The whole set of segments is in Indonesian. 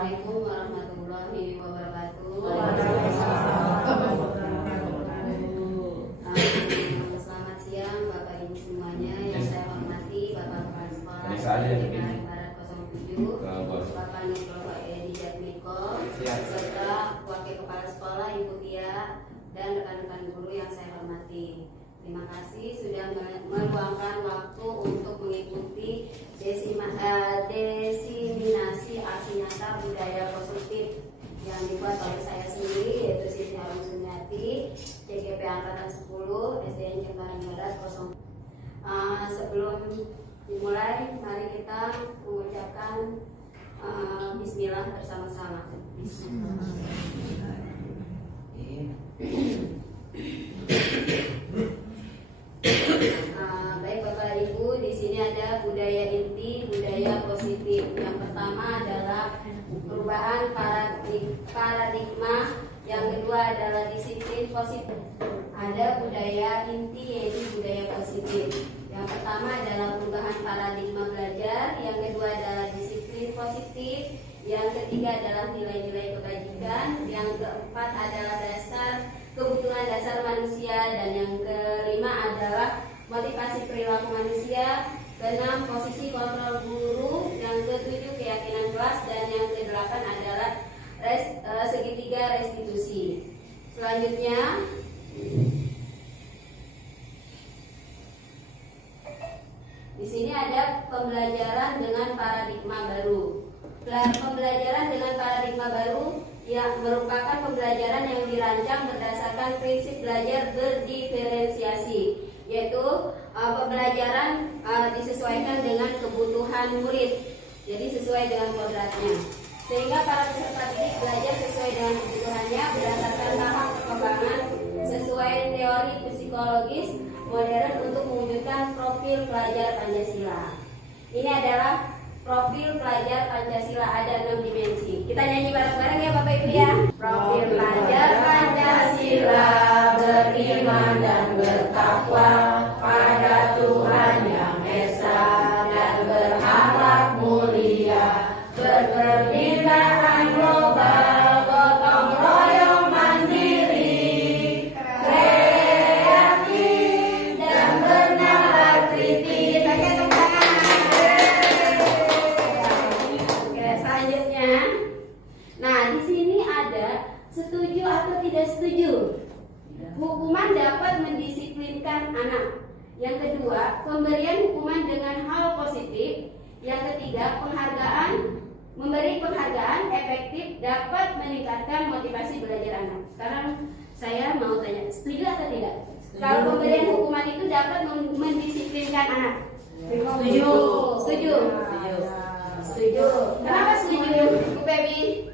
Assalamualaikum warahmatullahi wabarakatuh. Selamat siang Bapak Ibu semuanya yang saya hormati, Bapak Kepala Sekolah Negeri Barat 07, Bapak Nugroho Edi Jatmiko, serta Wakil Kepala Sekolah Ibu Tia dan rekan-rekan guru yang saya hormati. Terima kasih sudah meluangkan waktu untuk mengikuti desiminasi aksi nyata budaya positif yang dibuat oleh saya sendiri, yaitu Siti Harun Sunyati, CGP Angkatan 10, SDN Cengkareng Barat 0. Sebelum dimulai, mari kita mengucapkan Bismillah bersama-sama. Bismillah. Baik Bapak Ibu, di sini ada budaya inti, budaya positif. Yang pertama adalah perubahan paradigma, yang kedua adalah disiplin positif. Ada budaya inti yaitu budaya positif. Yang pertama adalah perubahan paradigma belajar, yang kedua adalah disiplin positif, yang ketiga adalah nilai-nilai kebajikan, yang keempat adalah kebutuhan dasar manusia, dan yang kelima adalah motivasi perilaku manusia, keenam posisi kontrol guru, yang ketujuh keyakinan kelas, dan yang kedelapan adalah segitiga restitusi. Selanjutnya di sini ada pembelajaran dengan paradigma baru. Pembelajaran dengan paradigma baru yang merupakan pembelajaran yang dirancang berdasarkan prinsip belajar berdiferensiasi, yaitu pembelajaran disesuaikan dengan kebutuhan murid, jadi sesuai dengan kodratnya, sehingga para peserta didik belajar sesuai dengan kebutuhannya berdasarkan tahap perkembangan sesuai teori psikologis modern untuk mewujudkan profil pelajar Pancasila. Ini adalah profil pelajar Pancasila, ada 6 dimensi. Kita nyanyi bareng-bareng ya Bapak Ibu ya. Profil pelajar Pancasila beriman dan bertakwa pada Tuhan Yang Esa dan berharap mulia, berkerbinaan global, gotong royong mandiri, kreatif dan bernalar kritis. Nah, di sini ada setuju atau tidak setuju. Hukuman dapat mendisiplinkan anak. Yang kedua, pemberian hukuman dengan hal positif. Yang ketiga, memberi penghargaan efektif dapat meningkatkan motivasi belajar anak. Sekarang saya mau tanya, setuju atau tidak? Kalau pemberian hukuman itu dapat mendisiplinkan anak. Setuju. Setuju. Setuju. Kenapa setuju, Bu Pebi?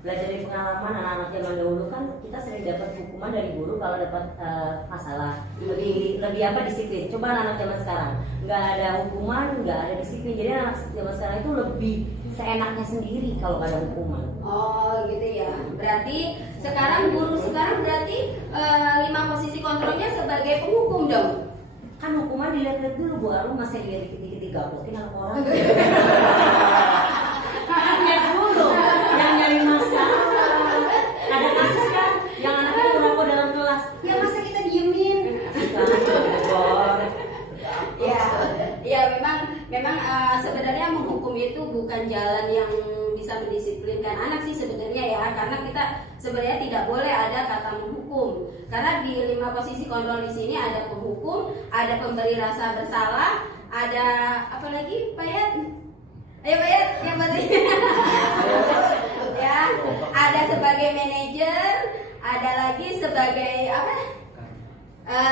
Belajar dari pengalaman anak-anak zaman dahulu kan kita sering dapat hukuman dari guru kalau dapat masalah, lebih disiplin. Coba anak zaman sekarang nggak ada hukuman, nggak ada disiplin, jadi anak zaman sekarang itu lebih seenaknya sendiri kalau nggak ada hukuman. Oh gitu ya, berarti sekarang guru sekarang berarti 5 posisi kontrolnya sebagai penghukum dong. Kan hukuman dilihat-lihat dulu, Bu Arum masih dilihat dikit-dikit gapokin anak orang. Lihat dulu yang nyari masalah. Ada kasus kan yang anaknya ngerokok dalam kelas, ya masa kita diemin? Ya memang sebenarnya menghukum itu bukan jalan yang bisa mendisiplinkan anak sih sebenarnya ya, karena kita sebenarnya tidak boleh ada kata menghukum, karena di 5 posisi kontrol di sini ada penghukum, ada pemberi rasa bersalah, ada apa lagi Pak Yat? Ayo Pak Yat yang beri. Ya, ada sebagai manajer, ada lagi sebagai apa?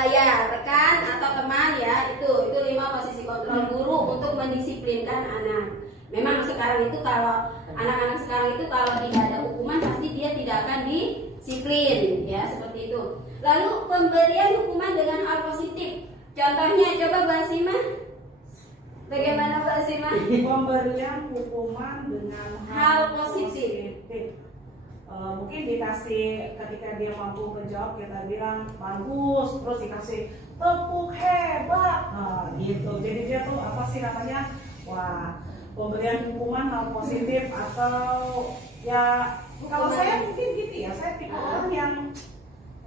Ya rekan atau teman ya, itu 5 posisi kontrol guru untuk mendisiplinkan anak. Memang sekarang itu kalau anak-anak sekarang itu kalau tidak ada hukuman pasti dia tidak akan disiplin ya, seperti itu. Lalu pemberian hukuman dengan hal positif. Contohnya coba Mbak Sima. Bagaimana Mbak Sima? Pemberian hukuman dengan hal positif. Mungkin dikasih ketika dia mampu menjawab kita bilang bagus, terus dikasih tepuk hebat, gitu. Jadi dia tuh apa sih namanya? Wah, pemberian hukuman hal positif atau ya kalau saya mungkin gitu ya, saya tipe orang yang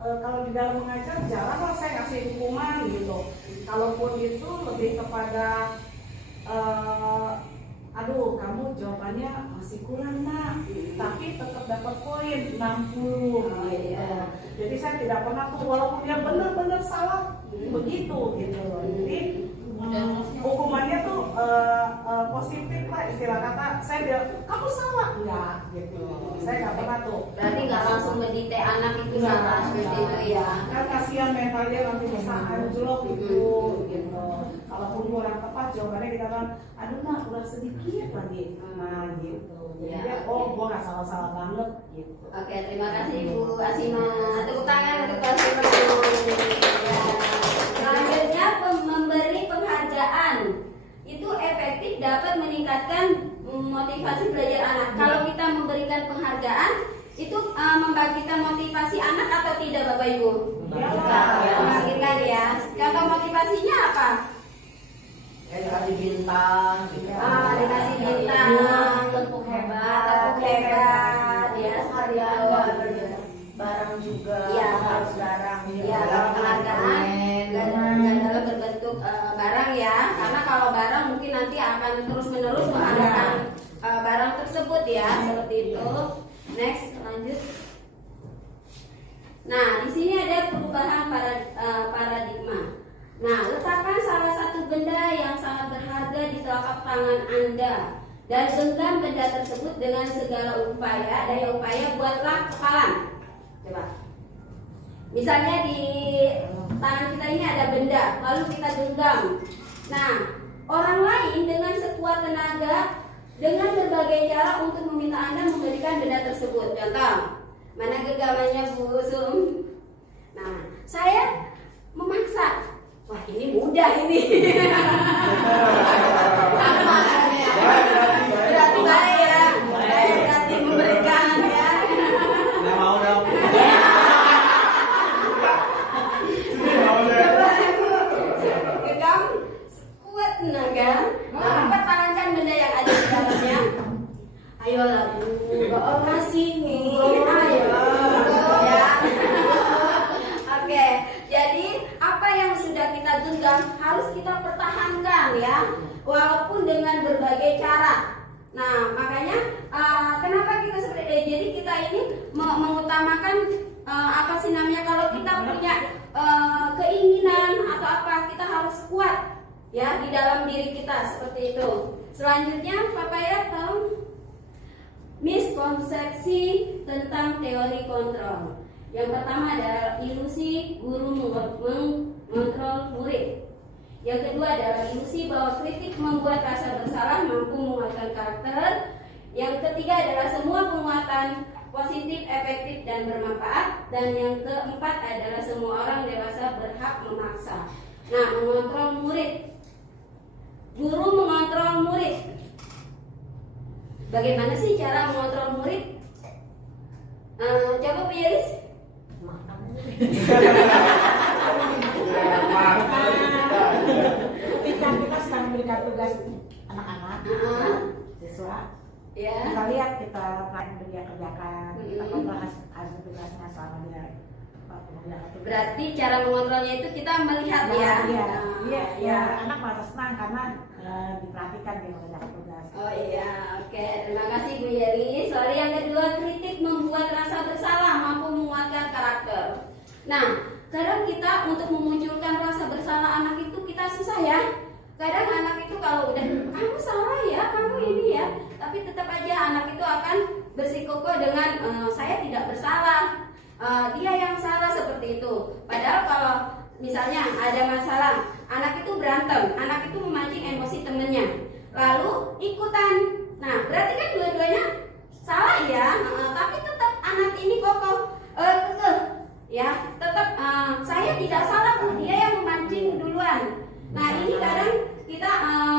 kalau di dalam mengajar jaranglah saya kasih hukuman gitu. Kalaupun itu lebih kepada aduh kamu jawabannya masih kurang nak, tapi tetap dapat poin 60 gitu. Jadi saya tidak pernah tuh walaupun dia benar-benar salah begitu gitu. Jadi hukumannya tuh positif lah, istilah kata saya bilang kamu salah enggak gitu. Saya nggak pernah tuh. Berarti nggak langsung mendikte anak itu salah seperti itu ya. Kan kasihan mental dia nanti bisa anjlok gitu. Kalaupun kurang tepat jawabannya kita kan, aduh nak kurang sedikit lagi. Nah gitu. Jadi dia, gua nggak salah-salah banget gitu. Oke, terima kasih Bu Asima. Tepuk tangan untuk Bu Asima. Ya. Selanjutnya memberi penghargaan itu efektif dapat meningkatkan motivasi belajar anak. Kalau kita memberikan penghargaan itu membangkitkan motivasi anak atau tidak Bapak Ibu? Membangkitkan ya. Contoh motivasinya apa? Dikasih bintang, Dikasih bintang, tepuk tepuk hebat, ya seperti itu. barang juga, Iya. harus barang, Ya, kalau penghargaan dan dalam berbentuk barang ya, karena kalau barang mungkin nanti akan terus-menerus mengharapkan barang tersebut ya, seperti itu. Next, lanjut. Nah, di sini ada perubahan paradigma. Nah, letakkan salah satu benda yang sangat berharga di telapak tangan Anda dan genggam benda tersebut dengan segala upaya, daya upaya buatlah kepalan. Coba. Misalnya di tangan kita ini ada benda, lalu kita genggam. Nah, orang lain dengan sekuat tenaga dengan berbagai cara untuk meminta Anda memberikan benda tersebut. Contoh, mana genggamannya Bu Sum? Nah, saya memaksa. Wah, ini mudah ini. Berarti baik ya, berarti memberikan ya. Nggak mau dong. Genggam kuat tenaga, pertahankan benda yang ada di dalamnya. Ayolah Bu, orang sini. Ayo. Ya. Oke, jadi apa yang sudah kita genggam harus kita pertahankan ya, walaupun dengan berbagai cara. Nah, makanya kenapa kita seperti jadi kita ini mengutamakan apa sih namanya, kalau kita punya keinginan atau apa, kita harus kuat ya di dalam diri kita seperti itu. Selanjutnya Bapak ya, tolong miskonsepsi tentang teori kontrol. Yang pertama adalah ilusi guru mengontrol murid. Yang kedua adalah ilusi bahwa kritik membuat rasa bersalah mampu menguatkan karakter. Yang ketiga adalah semua penguatan positif, efektif, dan bermanfaat. Dan yang keempat adalah semua orang dewasa berhak memaksa. Nah, mengontrol murid. Guru mengontrol murid. Bagaimana sih cara mengontrol murid? Coba Bu Yeris. Ketika kita sedang memberikan tugas anak-anak, siswa, Ya. kita lihat kita dia kerjakan, kita kontrol hasil tugasnya selama dia mengerjakan tugas. Berarti cara mengontrolnya itu kita melihat ya. Iya, anak merasa senang karena diperhatikan dia mengerjakan tugas. Oh iya, oke. Terima kasih Bu Yeri. Soal yang kedua, kritik membuat rasa bersalah mampu menguatkan karakter. Nah, kadang kita untuk memunculkan rasa bersalah anak itu kita susah ya. Kadang anak itu kalau udah kamu salah ya, kamu ini ya, tapi tetap aja anak itu akan bersikukuh dengan saya tidak bersalah, dia yang salah seperti itu. Padahal kalau misalnya ada masalah, anak itu berantem, anak itu memancing emosi temennya, lalu ikutan. Nah, berarti kan dua-duanya salah ya, tapi tetap anak ini kokoh, ya, tetap saya tidak salah, dia yang memancing duluan. Nah, ini kadang kita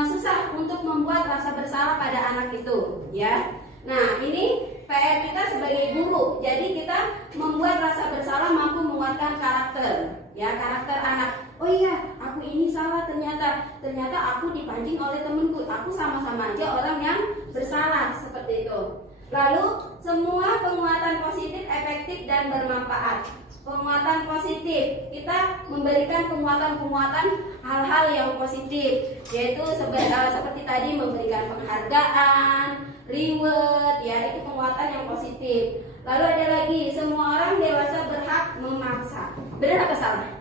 susah untuk membuat rasa bersalah pada anak itu, ya. Nah, ini PR kita sebagai guru. Jadi kita membuat rasa bersalah mampu menguatkan karakter, ya, karakter anak. Oh iya, aku ini salah, ternyata aku dipancing oleh temenku, aku sama-sama aja orang yang bersalah, seperti itu. Lalu semua penguatan positif efektif dan bermanfaat. Penguatan positif, kita memberikan penguatan hal-hal yang positif, yaitu seperti tadi memberikan penghargaan, reward, ya, itu penguatan yang positif. Lalu ada lagi, semua orang dewasa berhak memaksa. Benar apa salah?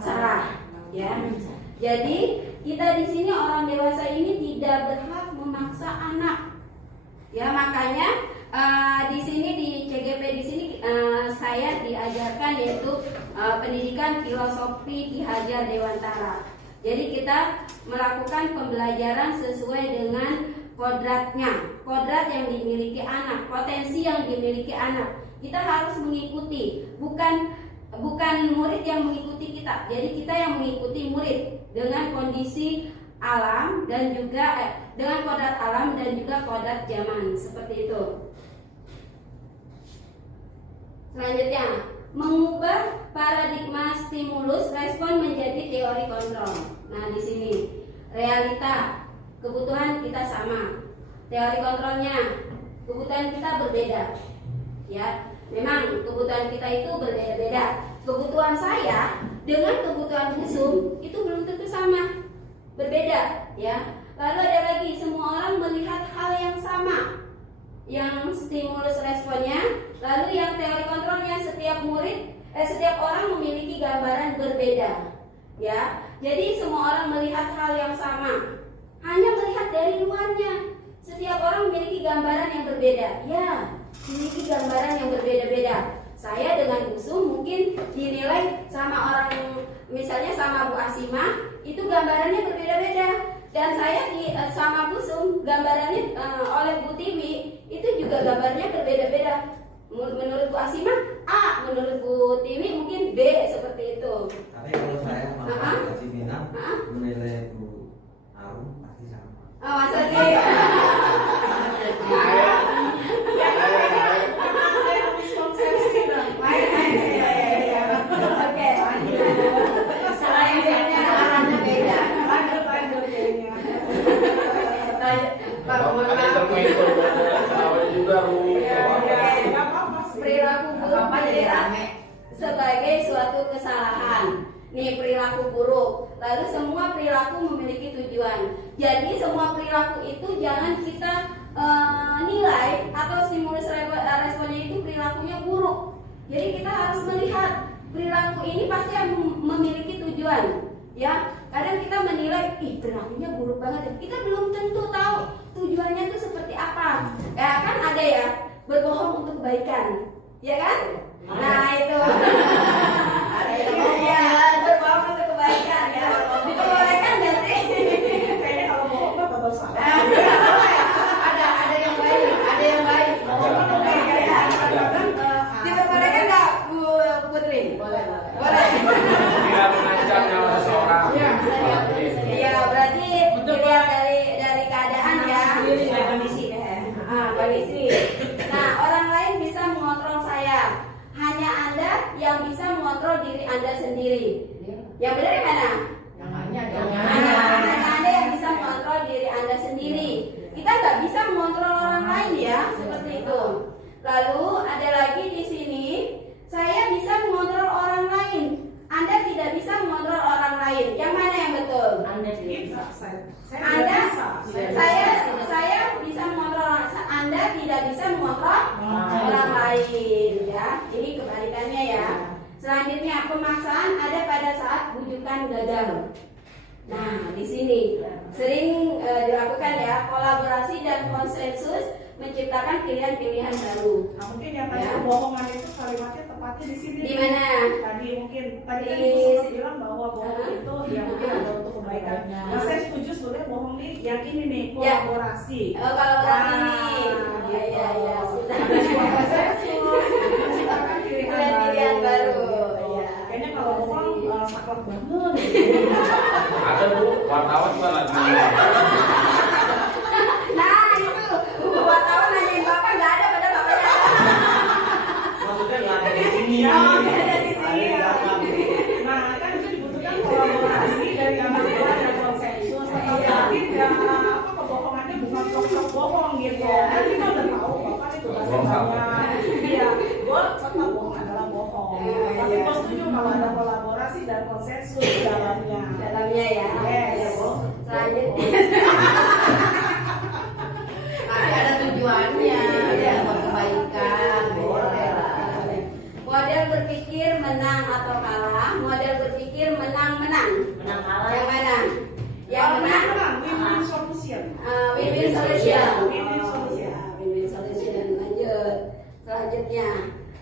Salah, ya. Jadi kita di sini orang dewasa ini tidak berhak memaksa anak. Ya, makanya di sini di CGP di sini saya diajarkan yaitu pendidikan filosofi Ki Hajar Dewantara. Jadi kita melakukan pembelajaran sesuai dengan kodratnya, kodrat yang dimiliki anak, potensi yang dimiliki anak. Kita harus mengikuti, bukan murid yang mengikuti kita. Jadi kita yang mengikuti murid dengan kondisi alam dan juga dengan kodrat alam dan juga kodrat zaman, seperti itu. Selanjutnya, mengubah paradigma stimulus respon menjadi teori kontrol. Nah, di sini realita, kebutuhan kita sama, teori kontrolnya, kebutuhan kita berbeda. Ya, memang kebutuhan kita itu berbeda-beda. Kebutuhan saya dengan kebutuhan Husum itu belum tentu sama, berbeda, ya. Lalu ada lagi, semua orang melihat hal yang sama, yang stimulus responnya. Lalu yang teori kontrolnya, setiap orang memiliki gambaran berbeda, ya. Jadi semua orang melihat hal yang sama, hanya melihat dari luarnya. Setiap orang memiliki gambaran yang berbeda, ya, memiliki gambaran yang berbeda-beda. Saya dengan Usum mungkin dinilai sama orang, misalnya sama Bu Asima, itu gambarannya berbeda-beda. Dan saya sama Bu Sum, gambarannya oleh Bu Tiwi, itu juga gambarnya berbeda-beda. Menurut Bu Asima A, menurut Bu Tiwi mungkin B, seperti itu. Tapi kalau saya sama kasih minat menilai Bu Arum pasti sama. Oh, masa sih? Oke. Selain B-nya arahnya beda. Pak, mohon maaf. Perilaku buruk menjadi sebagai suatu kesalahan. Nih, perilaku buruk. Lalu semua perilaku memiliki tujuan. Jadi semua perilaku itu jangan kita nilai atau stimulus responnya itu perilakunya buruk. Jadi kita harus melihat perilaku ini pasti memiliki tujuan. Ya, kadang kita menilai, perilakunya buruk banget. Kita belum tentu tahu tujuannya itu seperti apa. Ya kan, ada ya berbohong untuk kebaikan, ya kan? Nah itu. Ada yang ya berbohong untuk kebaikan, ya. Diperbolehkan nggak sih? Kayaknya kalau bohong nggak bakal salah. Ada yang baik. Bohong untuk kebaikan. Diperbolehkan nggak, Bu Putri? Boleh. Tidak mengancam nyawa seseorang. Iya, berarti dilihat dari keadaan ya, kondisi. Kondisi. Nah, orang lain bisa mengontrol saya. Hanya Anda yang bisa mengontrol diri Anda sendiri. Yang benar yang mana? Hanya Anda yang bisa mengontrol diri Anda sendiri. Kita nggak bisa mengontrol orang lain ya, seperti itu. Lalu ada lagi di sini, saya bisa mengontrol orang lain. Anda tidak bisa mengontrol orang lain. Yang mana yang betul? Saya bisa mengontrol orang. Anda tidak bisa mengontrol orang lain, ya. Ini kebalikannya ya. Selanjutnya, pemaksaan ada pada saat bujukan gagal. Nah, di sini sering dilakukan ya, kolaborasi dan konsensus menciptakan pilihan-pilihan baru. Nah, mungkin yang tadi kebohongan itu kalimatnya tepatnya di sini. Di mana? Tadi kan Ibu bilang bahwa bohong itu ya mungkin ada untuk kebaikan. Nah, saya setuju sebenarnya bohong nih yang ini nih, kolaborasi. Kolaborasi nih. Iya. Sudah. Menciptakan pilihan baru. Iya. Kayaknya kalau bohong saklek banget. Ada Bu, wartawan juga lagi. Nah, itu wartawan nanyain Bapak nggak ada, pada Bapaknya ada. Maksudnya nggak ada di sini. Oh, nggak ada di sini. Nah, kan itu dibutuhkan kolaborasi. bohong gitu. Kan kita udah tahu bapak itu bahasanya. Iya, gue tetap bohong adalah bohong. Tapi gue setuju kalau ada kolaborasi dan konsensus di dalamnya. Dalamnya ya. Yes. Selanjutnya. Tapi ada tujuannya, ya buat kebaikan. Boleh lah. Model berpikir menang atau kalah, model berpikir menang-menang. Menang kalah. Yang mana? Yang menang? Win-win solution. Win-win solution. Win-win solution. Win-win solution. Lanjut. Selanjutnya,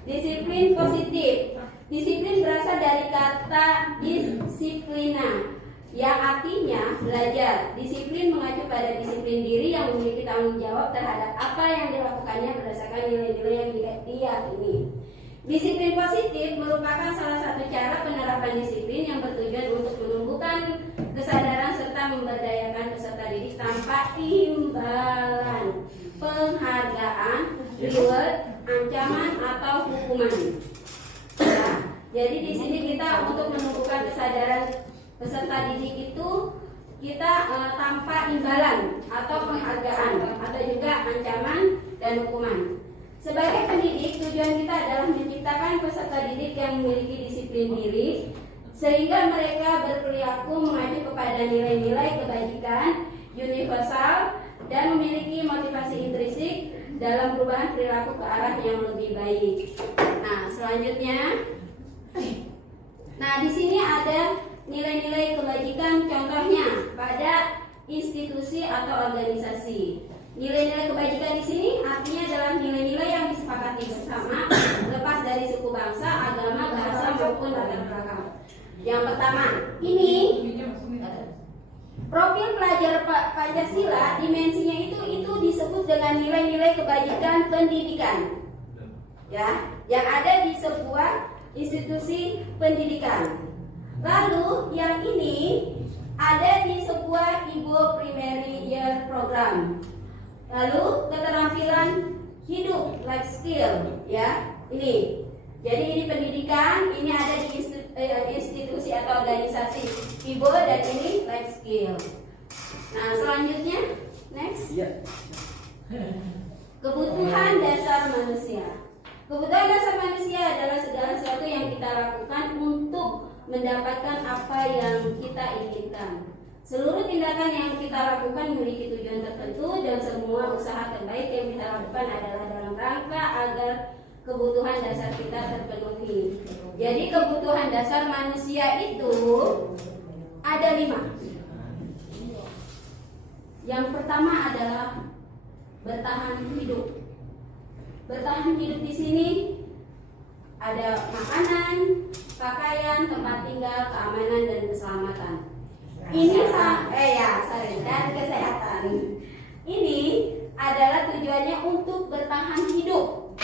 disiplin positif. Disiplin berasal dari kata disiplina, yang artinya belajar. Disiplin mengacu pada disiplin diri yang memiliki tanggung jawab terhadap apa yang dilakukannya berdasarkan nilai-nilai yang diyakini. Disiplin positif merupakan salah satu cara penerapan disiplin yang bertujuan untuk menumbuhkan kesadaran serta memberdayakan peserta didik tanpa imbalan, penghargaan, reward, ancaman atau hukuman. Ya, jadi di sini kita untuk menumbuhkan kesadaran peserta didik itu kita tanpa imbalan atau penghargaan atau juga ancaman dan hukuman. Sebagai pendidik, tujuan kita adalah menciptakan peserta didik yang memiliki disiplin diri sehingga mereka berperilaku mengacu kepada nilai-nilai kebajikan universal dan memiliki motivasi intrinsik dalam perubahan perilaku ke arah yang lebih baik. Nah, selanjutnya, nah di sini ada nilai-nilai kebajikan, contohnya pada institusi atau organisasi. Nilai-nilai kebajikan di sini artinya adalah nilai-nilai yang disepakati bersama, lepas dari suku bangsa, agama, bahasa maupun latar belakang. Yang pertama, ini profil pelajar Pancasila, dimensinya itu disebut dengan nilai-nilai kebajikan pendidikan. Ya, yang ada di sebuah institusi pendidikan. Lalu yang ini ada di sebuah Ibo Primary Year Program. Lalu keterampilan hidup, life skill, ya ini. Jadi ini pendidikan, ini ada di institusi atau organisasi Ibo dan ini life skill. Nah selanjutnya, next. Kebutuhan dasar manusia. Kebutuhan dasar manusia adalah segala sesuatu yang kita lakukan untuk mendapatkan apa yang kita inginkan. Seluruh tindakan yang kita lakukan memiliki tujuan tertentu dan semua usaha terbaik yang kita lakukan adalah dalam rangka agar kebutuhan dasar kita terpenuhi. Jadi kebutuhan dasar manusia itu ada 5. Yang pertama adalah bertahan hidup. Bertahan hidup di sini ada makanan, pakaian, tempat tinggal, keamanan dan keselamatan. Ini dan kesehatan. Ini adalah tujuannya untuk bertahan hidup.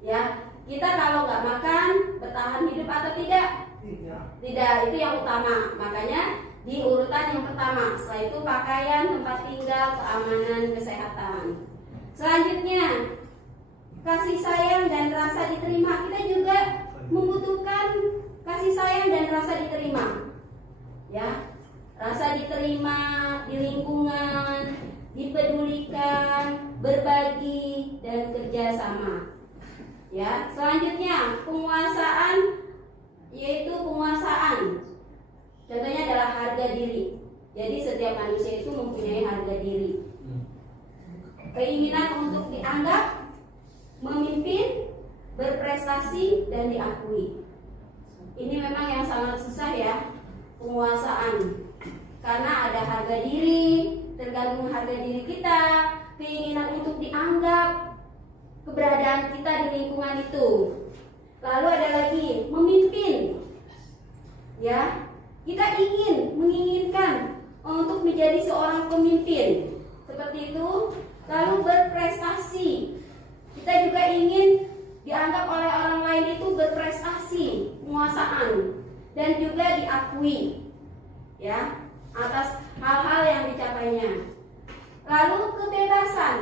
Ya, kita kalau nggak makan bertahan hidup atau tidak? Tidak, itu yang utama. Makanya di urutan yang pertama. Setelah itu pakaian, tempat tinggal, keamanan, kesehatan. Selanjutnya kasih sayang dan rasa diterima. Kita juga membutuhkan kasih sayang dan rasa diterima. Ya. Rasa diterima di lingkungan, dipedulikan, berbagi dan kerjasama. Ya, selanjutnya penguasaan, yaitu penguasaan. Contohnya adalah harga diri. Jadi setiap manusia itu mempunyai harga diri. Keinginan untuk dianggap, memimpin, berprestasi dan diakui. Ini memang yang sangat susah ya, penguasaan. Karena ada harga diri, tergantung harga diri kita, keinginan untuk dianggap, keberadaan kita di lingkungan itu. Lalu ada lagi memimpin. Ya, kita menginginkan untuk menjadi seorang pemimpin. Seperti itu. Lalu berprestasi. Kita juga ingin dianggap oleh orang lain itu berprestasi, penguasaan dan juga diakui. Ya, atas hal-hal yang dicapainya. Lalu kebebasan,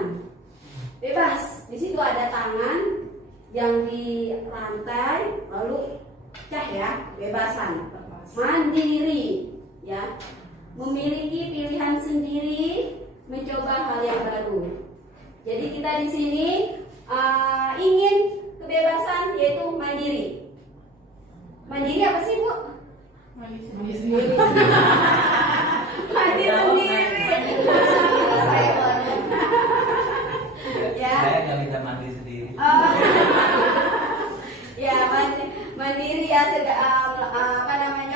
bebas. Di situ ada tangan yang dirantai, lalu ya, kebebasan. Mandiri, ya, memiliki pilihan sendiri, mencoba hal yang baru. Jadi kita di sini ingin kebebasan yaitu mandiri. Mandiri apa sih, Bu? Mandi sendiri. Ya. Saya nggak bisa mandi sendiri. Ya, mandiri ya,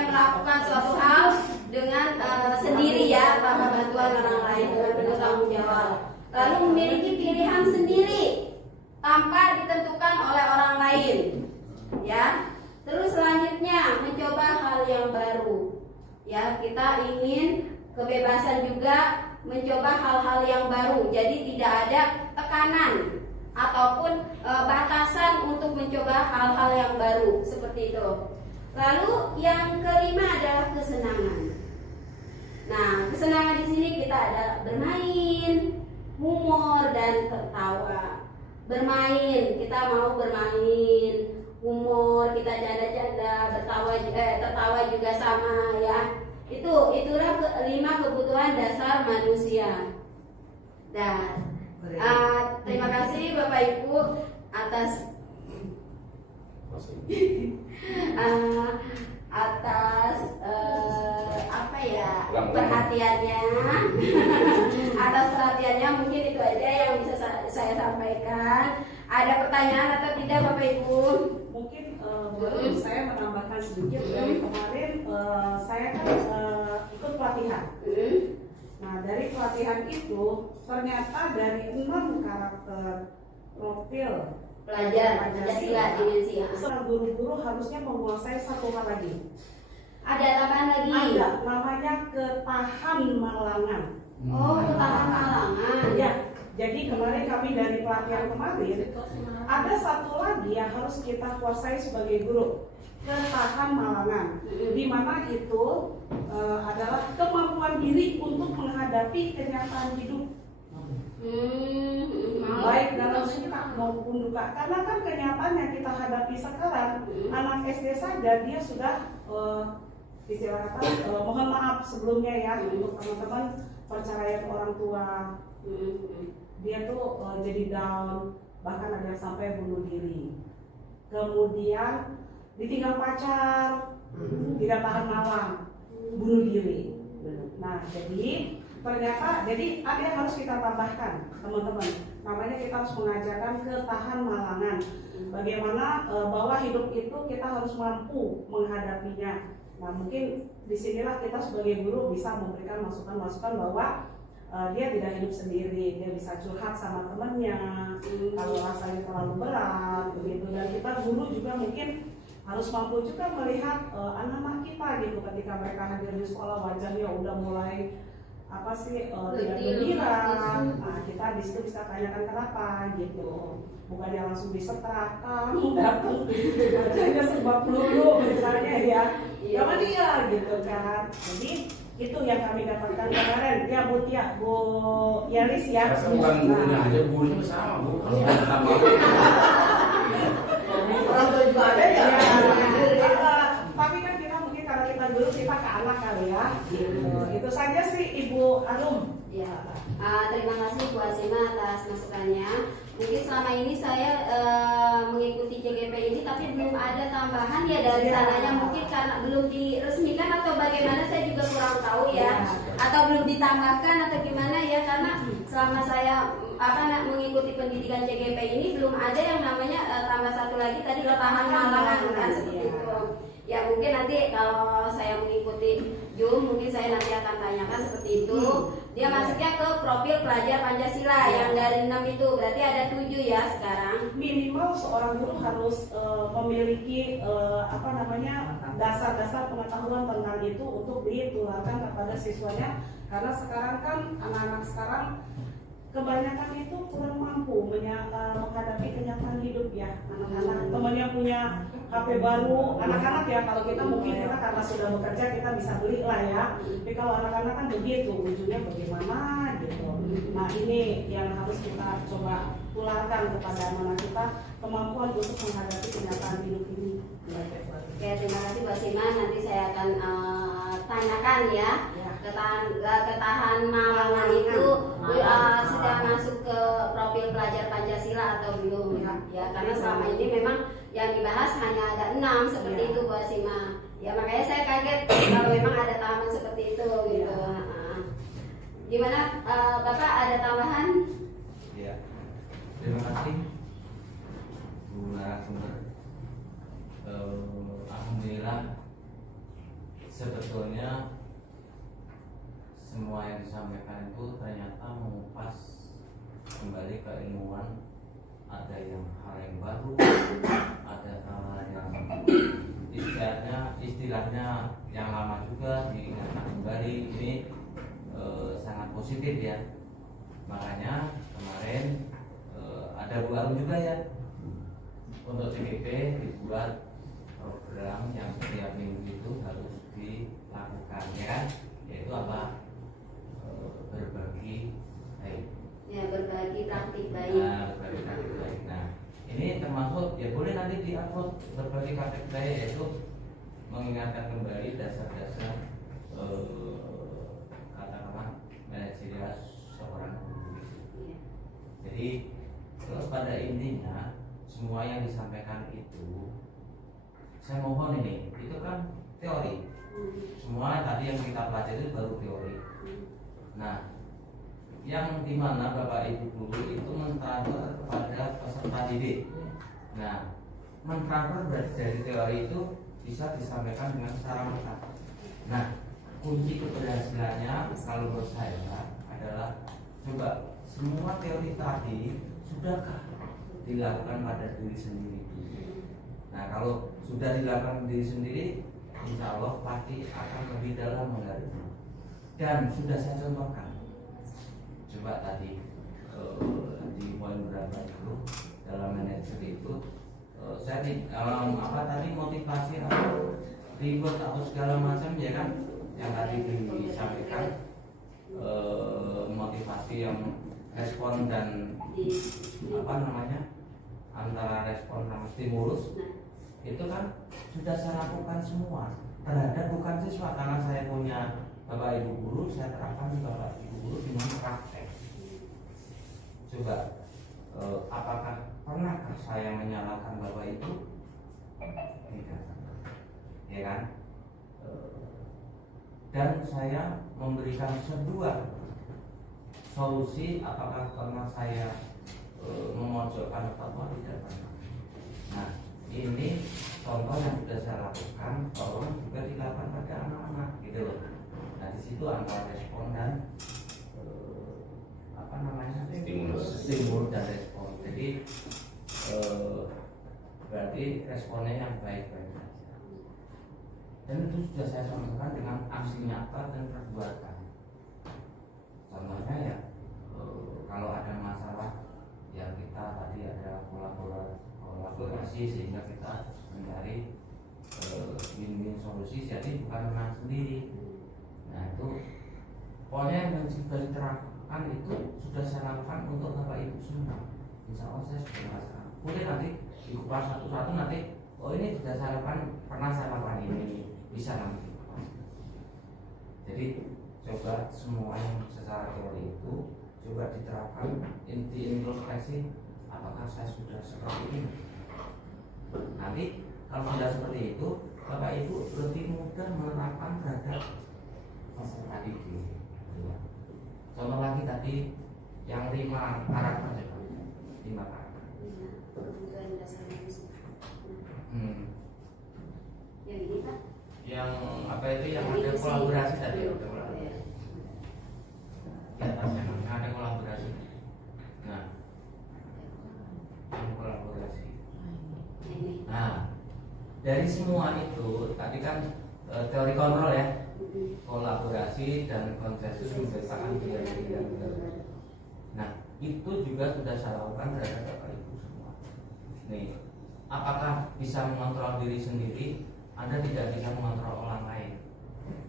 melakukan suatu hal dengan sendiri ya, tanpa bantuan orang lain, dengan penuh tanggung jawab. Lalu memiliki pilihan sendiri tanpa ditentukan oleh orang lain. Ya. Terus selanjutnya mencoba hal yang baru. Ya, kita ingin kebebasan juga mencoba hal-hal yang baru. Jadi tidak ada tekanan ataupun batasan untuk mencoba hal-hal yang baru seperti itu. Lalu yang kelima adalah kesenangan. Nah, kesenangan di sini kita ada bermain, humor dan tertawa. Bermain, kita mau bermain, humor, kita canda-canda, tertawa juga sama ya. Itulah 5 kebutuhan dasar manusia. Dan terima kasih Bapak Ibu atas perhatiannya. Atas perhatiannya, mungkin itu aja yang bisa saya sampaikan. Ada pertanyaan atau tidak Bapak Ibu? Mungkin saya menambahkan sedikit dari kemarin saya kan ikut pelatihan. Nah, dari pelatihan itu ternyata dari 6 karakter profil Pelajar Pancasila dimensi ya. guru-guru harusnya menguasai 1 hal lagi. Ada tambahan lagi? Ada, namanya ketahan malangan. Oh, ketahan malangan. Ya, jadi kemarin kami dari pelatihan kemarin ada 1 lagi yang harus kita kuasai sebagai guru, ketahan malangan. Di mana itu adalah kemampuan diri untuk menghadapi kenyataan hidup. Baik dalam suka maupun duka. Karena kan kenyataan yang kita hadapi sekarang, anak SD saja dia sudah istilah kata mohon maaf sebelumnya ya untuk teman-teman perceraian orang tua. Dia tuh jadi down, bahkan ada yang sampai bunuh diri. Kemudian ditinggal pacar, tidak tahan malam, bunuh diri. Nah, jadi ternyata ada yang harus kita tambahkan, teman-teman. Namanya kita harus mengajarkan ketahan malangan. Bagaimana bahwa hidup itu kita harus mampu menghadapinya. Nah, mungkin disinilah kita sebagai guru bisa memberikan masukan-masukan bahwa dia tidak hidup sendiri, dia bisa curhat sama temannya kalau rasanya terlalu berat, begitu. Dan kita guru juga mungkin harus mampu juga melihat anak-anak kita gitu ketika mereka hadir di sekolah wajahnya udah mulai tidak gembira. Nah, kita di situ bisa tanyakan kenapa gitu. Bukannya langsung disetrap, kamu datang wajahnya sebab peluru misalnya ya. Sama dia gitu kan. Jadi itu yang kami dapatkan kemarin ya Bu Tia, Bu Yalis ya. Saya bukan gurunya aja, gurunya sama Bu. Orang tua juga ada ya. Tapi kan kita mungkin karena kita dulu kita ke anak kali ya. Itu saja sih Ibu Arum. Ya, terima kasih Bu Asima atas masukannya. Mungkin selama ini saya mengikuti CGP ini, tapi belum ada tambahan ya dari sananya. Mungkin karena belum diresmikan atau bagaimana, saya juga kurang tahu ya. Atau belum ditambahkan atau gimana ya, karena selama saya mengikuti pendidikan CGP ini belum ada yang namanya tambah 1 lagi tadi ketahan malangan kan seperti itu. Ya mungkin nanti kalau saya mengikuti Zoom mungkin saya nanti akan tanyakan seperti itu. Dia masuknya ke profil pelajar Pancasila yang dari 6 itu, berarti ada 7 ya sekarang. Minimal seorang guru harus memiliki dasar-dasar pengetahuan tentang itu untuk ditularkan kepada siswanya. Karena sekarang kan anak-anak sekarang kebanyakan itu kurang mampu menghadapi kenyataan hidup ya. Anak-anak temannya punya HP baru, anak-anak ya, kalau kita mungkin kita karena sudah bekerja kita bisa beli lah ya. Tapi kalau anak-anak kan begitu, ujungnya bagaimana gitu. Nah ini yang harus kita coba tularkan kepada anak-anak kita, kemampuan untuk menghadapi kenyataan hidup ini. Oke, terima kasih Mbak Sima. Nanti saya akan tanyakan ya. Ketahan malangan itu sudah masuk ke profil pelajar Pancasila atau belum ya, karena selama ini memang yang dibahas hanya ada 6 seperti itu Bu Asima ya, makanya saya kaget kalau memang ada tambahan seperti itu gitu. Gimana Bapak, ada tambahan? Ya, terima kasih Bu narasumber. Alhamdulillah, sebetulnya semua yang disampaikan itu ternyata mengupas kembali keilmuan. Ada yang hal yang baru, ada hal yang istilahnya yang lama juga diingatkan kembali. Ini sangat positif ya. Makanya kemarin ada Bu Arum juga ya, untuk CPP dibuat program yang setiap minggu itu harus dilakukan ya kan, yaitu apa, berbagi baik Ya, berbagi praktik baik. berbagi praktik baik. Nah, ini termasuk ya, boleh nanti diupload berbagi praktik baik, yaitu mengingatkan kembali dasar-dasar katakanlah manajerial seorang guru. Jadi pada intinya semua yang disampaikan itu, saya mohon ini, itu kan teori. Semua tadi yang kita pelajari itu baru teori. Nah, yang dimana Bapak Ibu guru itu mentransfer kepada peserta didik. Nah, mentransfer dari teori itu bisa disampaikan dengan secara lengkap. Nah, kunci keberhasilannya kalau menurut saya adalah coba semua teori tadi sudahkah dilakukan pada diri sendiri. Nah, kalau sudah dilakukan diri sendiri, insya Allah pasti akan lebih dalam menggarapnya. Dan sudah saya contohkan. Coba tadi di poin berapa itu dalam manajer itu, saya tadi motivasi atau ribet atau segala macam ya kan, yang tadi disampaikan motivasi yang respon dan antara respon sama stimulus itu kan sudah saya lakukan semua terhadap bukan siswa, karena saya punya Bapak Ibu guru, saya terapkan di Bapak Ibu guru dengan praktek. Coba apakah pernahkah saya menyalahkan Bapak Ibu? Tidak, ya kan? Dan saya memberikan sebuah solusi. Apakah pernah saya memojokkan atau tidak pernah? Nah, ini contoh yang sudah saya lakukan, tolong juga dilakukan pada anak-anak gitu loh. Nah, di situ antara respon dan stimulus dan respon. Jadi berarti responnya yang baik-baik saja. Dan itu sudah saya sampaikan dengan aksi nyata dan perbuatan. Contohnya ya, kalau ada masalah yang kita tadi ada kolaborasi sehingga kita mencari win-win solusi, jadi bukan menang sendiri. Nah, itu pokoknya yang sudah diterapkan itu sudah saya lakukan untuk Bapak Ibu semua. Insya Allah saya sudah merasakan. Mungkin nanti dikupas satu-satu, nanti oh ini sudah saya lakukan, pernah saya lakukan ini, bisa nanti dikupas. Jadi coba semua yang secara teori itu coba diterapkan, inti introspeksi, apakah saya sudah seperti ini. Nanti kalau sudah seperti itu, Bapak Ibu lebih mudah menerapkan terhadap peserta didik. Contoh lagi tadi yang 5 karakter saja, 5 karakter. Yang ini Pak? Yang apa itu yang ada kolaborasi tadi? Ya, yang ada kolaborasi. Nah, yang kolaborasi. Nah, dari semua itu tadi kan teori kontrol ya, kolaborasi dan konsensus menciptakan pilihan-pilihan. Nah, itu juga sudah saya lakukan terhadap Bapak Ibu semua. Nih, apakah bisa mengontrol diri sendiri? Anda tidak bisa mengontrol orang lain.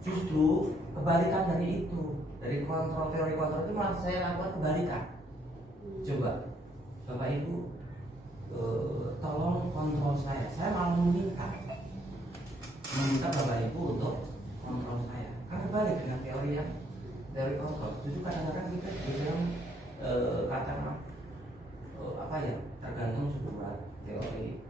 Justru kebalikan dari itu, dari kontrol, teori kontrol itu malah saya lakukan kebalikan. Coba Bapak Ibu tolong kontrol saya malah meminta Bapak Ibu untuk kontrol saya. Kan kebalik dengan teori yang teori kotor. Justru kadang-kadang kita bilang kata apa ya, tergantung sebuah teori.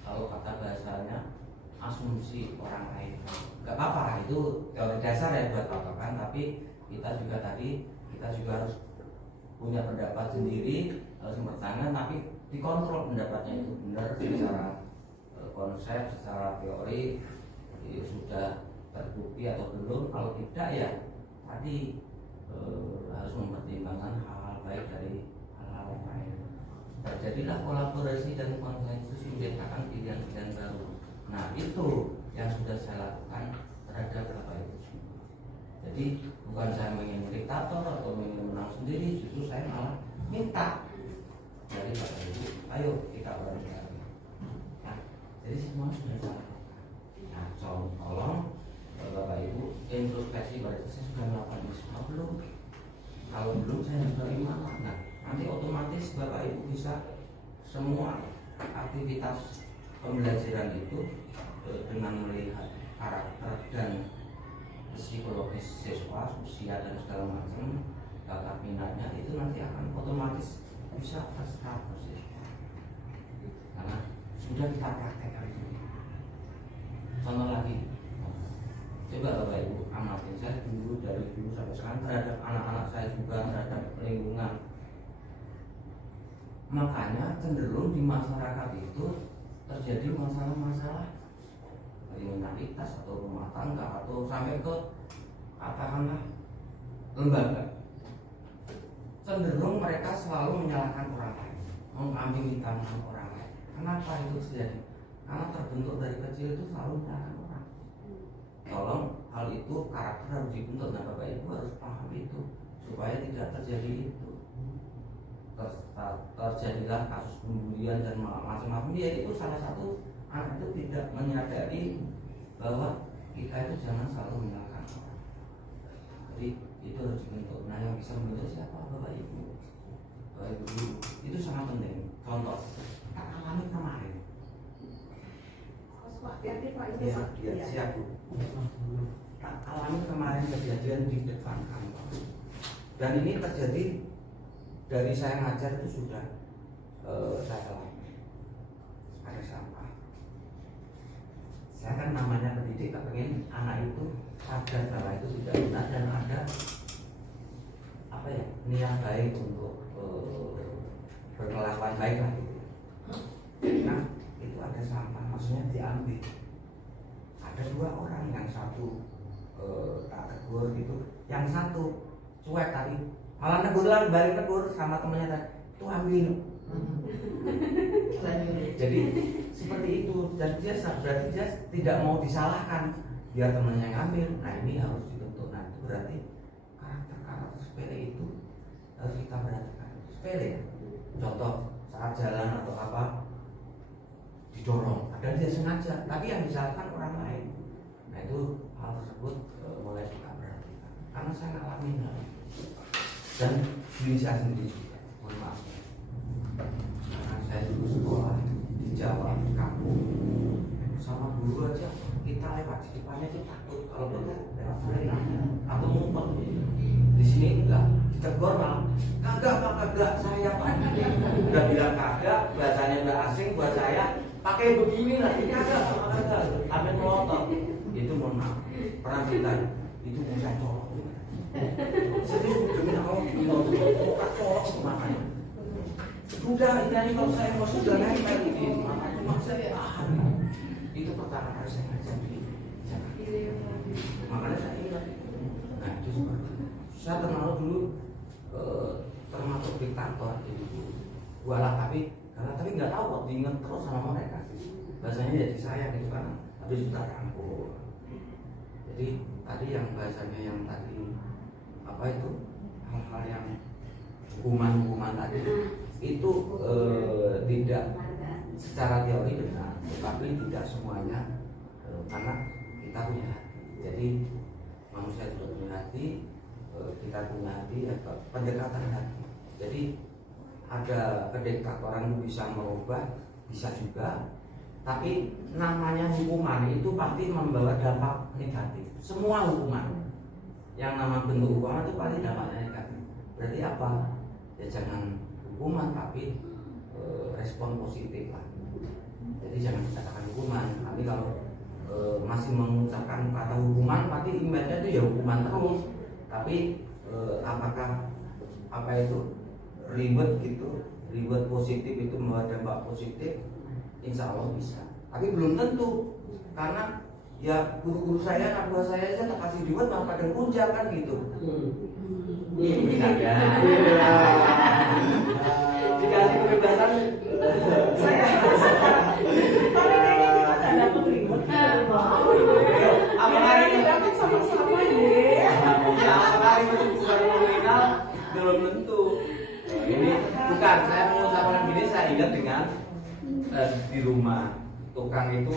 Kalau kata bahasanya asumsi orang lain, nggak apa-apa, itu teori dasar ya buat patokan. Tapi kita juga harus punya pendapat sendiri, harus bertangan, tapi dikontrol pendapatnya itu benar secara konsep, secara teori ya sudah terbukti atau belum. Kalau tidak ya tadi harus mempertimbangkan hal-hal baik dari hal-hal lain. Terjadilah kolaborasi dan konsensus menciptakan pilihan-pilihan baru. Nah itu yang sudah saya lakukan terhadap Bapak Ibu semua. Jadi bukan saya ingin diktator atau ingin menang sendiri, justru saya malah minta dari Bapak Ibu, ayo kita bareng-bareng. Nah, jadi semua sudah saya lakukan. Nah, tolong Bapak Ibu introspeksi pada saya sudah melakukan ini semua belum? Kalau belum saya juga gimana? Nah, nanti otomatis Bapak Ibu bisa semua aktivitas pembelajaran itu dengan melihat karakter dan psikologis siswa, usia dan segala macam, bakat minatnya itu nanti akan otomatis bisa terserap siswa. Karena sudah kita praktekkan ini. Contoh lagi, coba Bapak Ibu amatin saya dulu dari dulu sampai sekarang terhadap anak-anak saya juga, terhadap lingkungan. Makanya cenderung di masyarakat itu terjadi masalah-masalah kriminalitas atau rumah tangga atau sampai ke katakanlah lembaga. Cenderung mereka selalu menyalahkan orang lain, mengambil hitamkan orang lain. Kenapa itu terjadi? Karena terbentuk dari kecil itu selalu menyalahkan orang. Tolong hal itu karakter harus dibentuk. Nah Bapak Ibu harus paham itu supaya tidak terjadi itu. Terjadilah kasus pembulian dan macam-macam. Dia itu salah satu anak itu tidak menyadari bahwa kita itu jangan selalu menyalahkan orang. Jadi itu harus dibentuk. Nah yang bisa membentuk siapa? Bapak Ibu. Bapak Ibu itu sangat penting. Contoh kita alami kemarin. Ya, siap Bu. Kita alami kemarin kejadian di depan kantor. Dan ini terjadi dari saya ngajar itu sudah saya alami. Ada sampah. Saya kan namanya pendidik, pengen anak itu sadar bahwa itu tidak benar dan ada apa ya, niat baik untuk berkelakuan baik lah gitu. Nah itu ada sampah, maksudnya diambil. Ada dua orang, yang satu tak tegur gitu, yang satu cuek tadi, malah negur lagi, balik negur sama temennya tadi, itu ambil. Jadi seperti itu, dan dia berarti dia tidak mau disalahkan, biar temannya yang ambil. Nah ini harus dibentuk. Nah itu berarti karakter sepele itu harus kita perhatikan. Sepele ya. Contoh saat jalan atau apa didorong, ada dia sengaja, tapi yang disalahkan orang lain. Nah itu hal tersebut mulai kita perhatikan. Karena saya ngalamin hal itu. Dan diri saya sendiri juga, mohon maaf. Karena saya dulu sekolah di Jawa, di kampung, sama guru aja kita lewat di depannya itu takut kalau benar lewat mereka atau ngumpet. Di sini enggak, ditegur malah kagak saya Pak. Udah bilang kagak, bahasanya udah asing buat saya, pakai begini lah, ini kagak sampai melotot. Itu mohon maaf, pernah cerita itu bisa colok. Serius demi Allah, muka colok makanya. Sudah ini kalau saya mau sudah nempel ini, makanya saya tahan. Itu pertama kali saya ngajar di Jakarta. Makanya saya ingat. Nah itu seperti itu. Saya termasuk dulu termasuk diktator itu. Walah tapi nggak tahu kok, diingat terus sama mereka. Bahasanya jadi saya gitu kan, habis itu tak rangkul. Jadi tadi yang bahasanya yang tadi apa itu hal-hal yang hukuman tadi itu tidak secara teori benar, tapi tidak semuanya karena kita punya hati. Jadi manusia juga punya hati, kita punya hati, pendekatan hati. Jadi ada kediktatoran bisa merubah, bisa juga. Tapi namanya hukuman itu pasti membawa dampak negatif. Semua hukuman yang nama bentuk hukuman itu paling dampaknya negatif. Berarti apa? Ya jangan hukuman tapi respon positif lah. Jadi jangan dikatakan hukuman, tapi kalau masih mengucapkan kata hukuman, pasti imbasnya itu ya hukuman terus. Tapi apakah apa itu reward gitu, reward positif itu membawa dampak positif? Insya Allah bisa. Tapi belum tentu, karena ya guru-guru saya, anak buah saya tak kasih reward malah pada puncak kan gitu. Ini misalnya dikasih kebebasan Saya tapi kayaknya kita nggak dapat ribut. apakah Ini dapat sama-sama ya. apakah itu bukan nominal? Belum tentu. Ini bukan, saya mengucapkan gini, saya ingat dengan di rumah tukang itu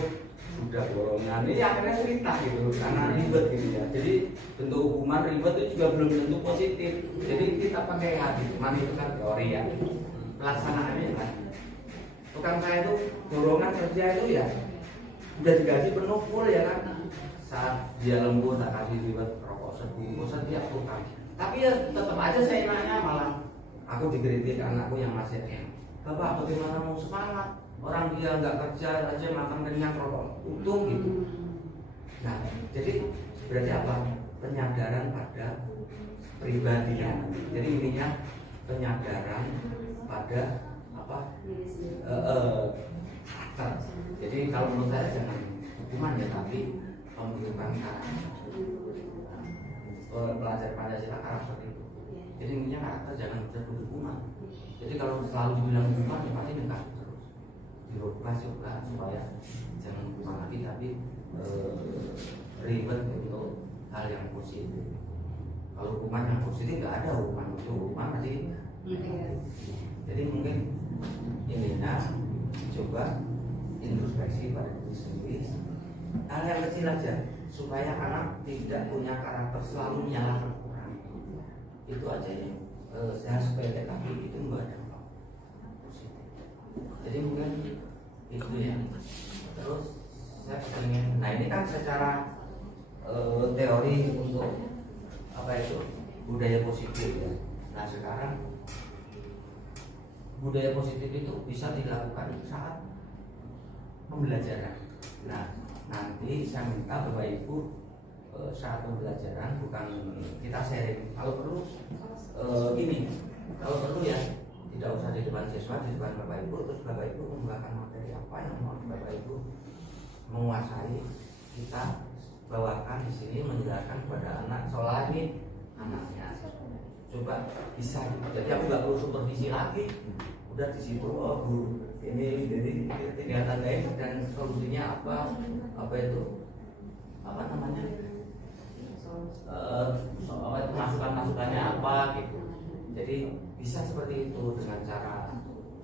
sudah borongan, ini akhirnya cerita gitu karena ribet gitu ya. Jadi bentuk hukuman ribet itu juga belum tentu positif. Jadi kita pakai hati, cuman itu kan teori ya, pelaksanaannya kan. Tukang saya itu borongan kerja itu ya udah digaji penuh full ya kan, saat dia lembur tak kasih ribet rokok sebungkus setiap tukang. Tapi ya tetap aja saya nanya, malah aku dikritik anakku yang masih Bapak bagaimana mau semangat, orang dia nggak kerja aja makan kenyang rokok untung gitu. Nah jadi berarti apa? Penyadaran pada pribadi ya. Jadi intinya penyadaran pada apa karakter. Jadi kalau menurut saya jangan hukuman ya, tapi pembentukan karakter. Belajar Pancasila karakter itu. Jadi intinya karakter jangan disebut hukuman. Jadi kalau selalu dibilang hukuman ya pasti negatif terus. Dirubah juga supaya jangan hukuman lagi, tapi ribet untuk hal yang positif. Kalau hukuman yang positif nggak ada hukuman itu, hukuman pasti negatif. Jadi mungkin ininya coba introspeksi pada diri sendiri, hal yang kecil aja supaya anak tidak punya karakter selalu menyalahkan orang. Itu aja yang saya sepele, tapi itu nggak ada apa positif. Jadi mungkin itu ya. Terus saya pengen, nah ini kan secara teori untuk apa itu budaya positif ya. Nah sekarang budaya positif itu bisa dilakukan saat pembelajaran. Nah nanti saya minta Bapak Ibu saat pembelajaran bukan kita sharing, kalau perlu gini, kalau perlu ya tidak usah di depan siswa, di depan Bapak Ibu, terus Bapak Ibu menggunakan materi apa yang mau Bapak Ibu menguasai, kita bawakan di sini menjelaskan kepada anak, seolah ini anaknya coba bisa. Jadi aku nggak perlu supervisi lagi, udah di situ oh Bu ini jadi tinggal tandain dan solusinya apa itu apa namanya apa itu masukannya apa gitu. Jadi bisa seperti itu dengan cara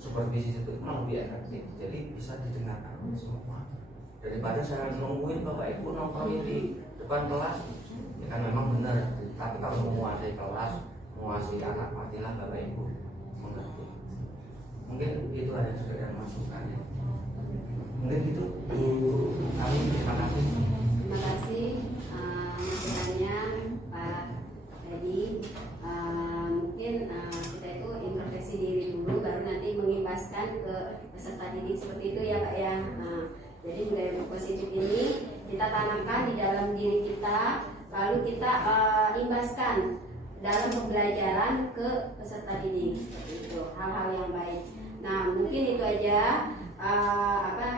supervisi itu lebih efektif. Jadi bisa didengarkan semua daripada saya nungguin Bapak Ibu nongkrong di depan kelas. Ya kan memang benar, tapi kalau menguasai kelas, menguasai anak, matilah Bapak Ibu mengerti. Mungkin itu ada sekedar masukannya. Mungkin itu Bu Amin, terima kasih. Terima kasih masukannya Pak Edi. Mungkin kita itu introspeksi diri dulu, baru nanti mengimbaskan ke peserta didik seperti itu ya Pak ya. Jadi budaya positif ini kita tanamkan di dalam diri kita, lalu kita imbaskan dalam pembelajaran ke peserta didik seperti itu, hal-hal yang baik. Nah mungkin itu aja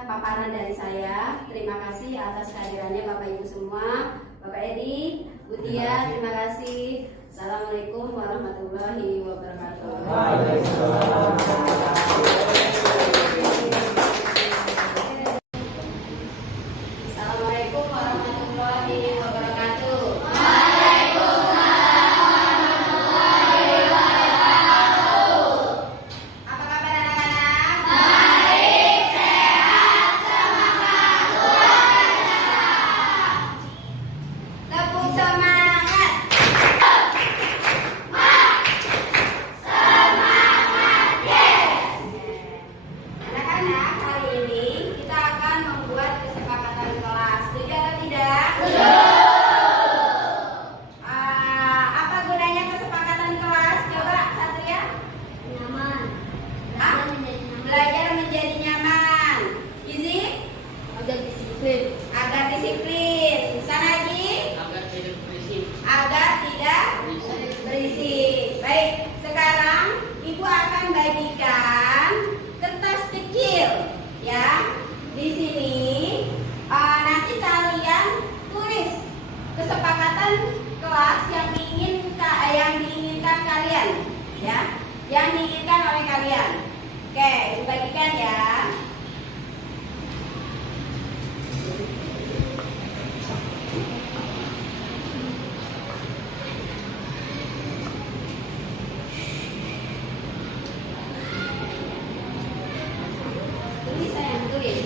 paparan dari saya. Terima kasih atas kehadirannya Bapak Ibu semua. Bapak Edi, Bu Tia, terima kasih. Assalamualaikum warahmatullahi wabarakatuh. Assalamualaikum warahmatullahi wabarakatuh. Apa kabar anak-anak? Baik, sehat, semangat, luar biasa. Tepuk semangat. Semangat, kelas yang diinginkan kalian, ya, yang diinginkan oleh kalian. Oke, dibagikan ya. Tulis sayang, tulis.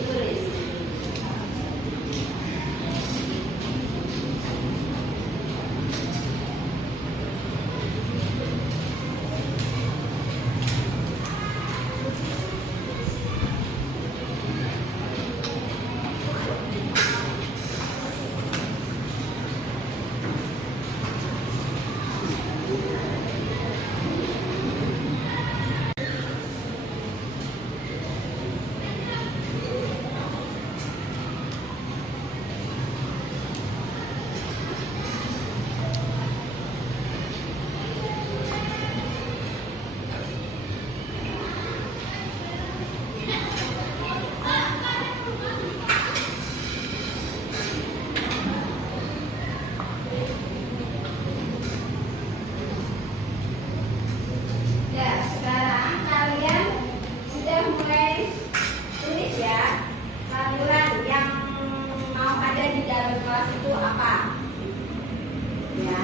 Ya, sekarang kalian sudah mulai tulis ya peraturan yang mau ada di dalam kelas itu apa, ya.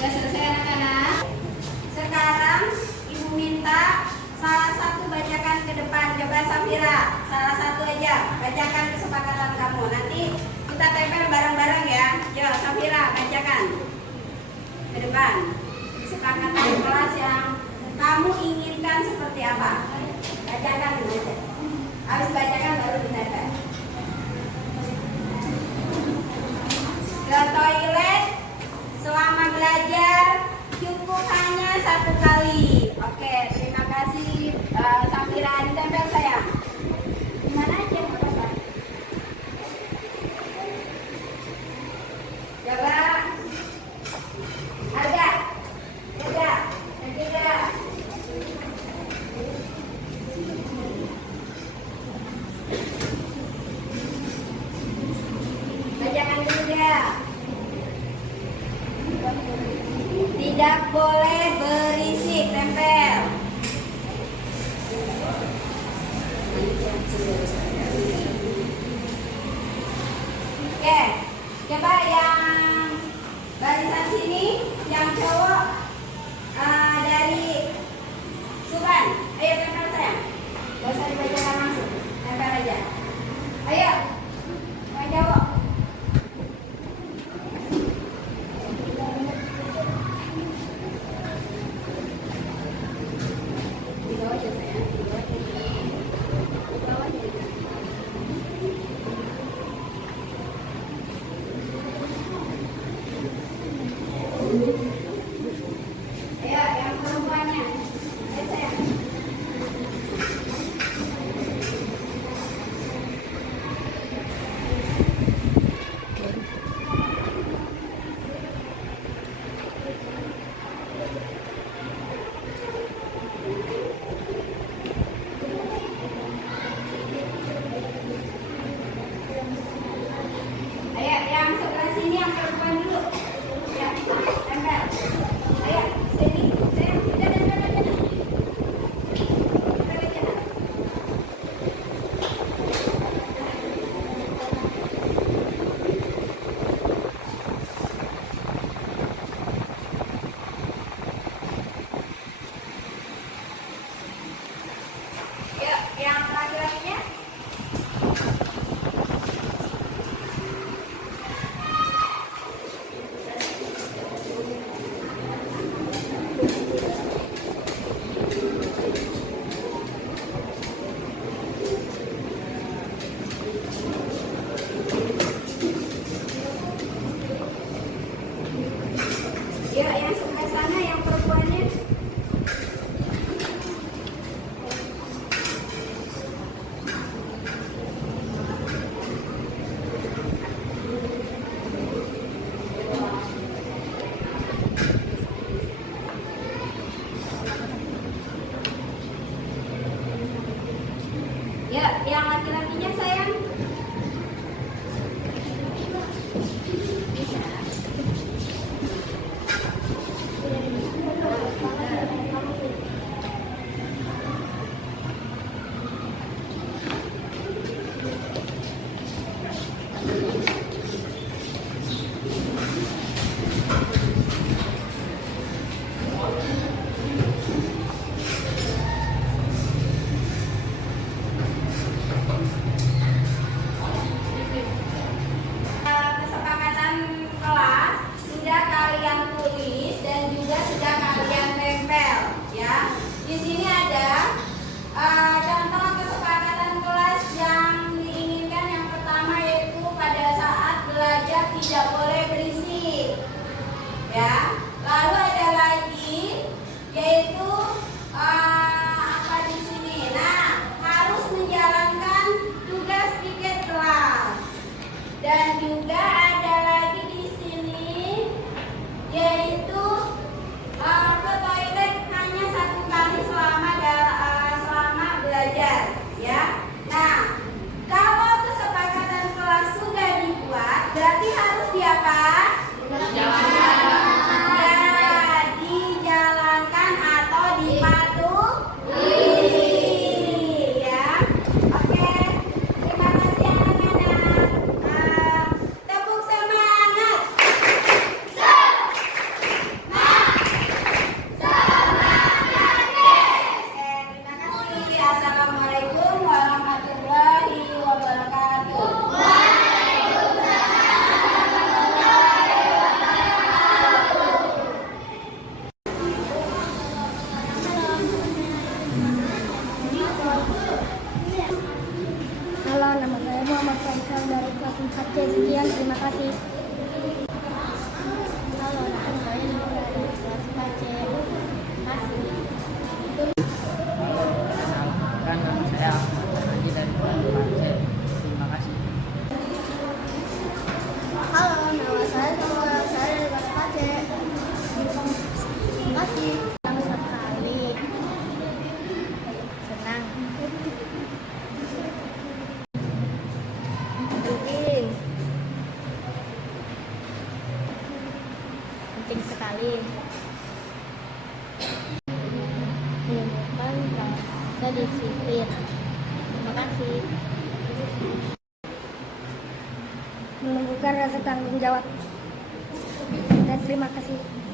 Sudah selesai anak-anak? Sekarang ibu minta salah satu bacakan ke depan. Coba Safira, salah satu aja bacakan kesepakatan kamu. Nanti kita tempel bareng-bareng ya. Yo Safira, bacakan ke depan kesepakatan kelas yang kamu inginkan seperti apa. Bacakan aja. Habis bacakan baru ditempel. Ke toilet selama belajar cukup hanya 1 kali. Oke, terima kasih Safira, ditempel sayang. Gimana aja Pak? Coba. Ada. Ketiga. Bacakan ketiga. Tidak boleh berisik, tempel. Oke, coba yang barisan sini, yang cowok dari Suban. Ayo tempel sayang. Gak usah dibacakan langsung, tempel aja. Ayo, yang cowok. Di bawah aja sayang, di bawah aja. Di bawah aja. Ayo, yang perempuannya. Ayo sayang. Ya, yang laki-lakinya sayang. Kesepakatan kelas sudah kalian tulis dan juga sudah kalian tempel ya. Di sini ada contoh kesepakatan kelas yang diinginkan. Yang pertama yaitu pada saat belajar tidak boleh berisik ya. Lalu ada lagi yaitu apa di sini? Nah, harus menjalankan tugas piket kelas. Dan juga ada lagi di sini yaitu ke toilet hanya 1 kali selama belajar ya. Nah, kalau kesepakatan kelas sudah dibuat, berarti harus diapa? Ya, dijalankan atau dipatuhi ya. Oke, terima kasih anak-anak. Tepuk semangat. Terima kasih. Assalamualaikum warahmatullahi wabarakatuh. Halo, nama saya Muhammad Faisal dari kelas 4C. Sekian, terima kasih. Halo, nama saya Nur dari kelas 4C. Terima kasih. Kan nama saya Ahmad Haji dari kelas 4C. Terima kasih. Halo, nama saya Samuel. Saya dari kelas 4C. Terima kasih. Senang sekali. Senang. Penting sekali menunjukkan rasa disiplin. Terima kasih. Menunjukkan rasa tanggung jawab. Dan terima kasih.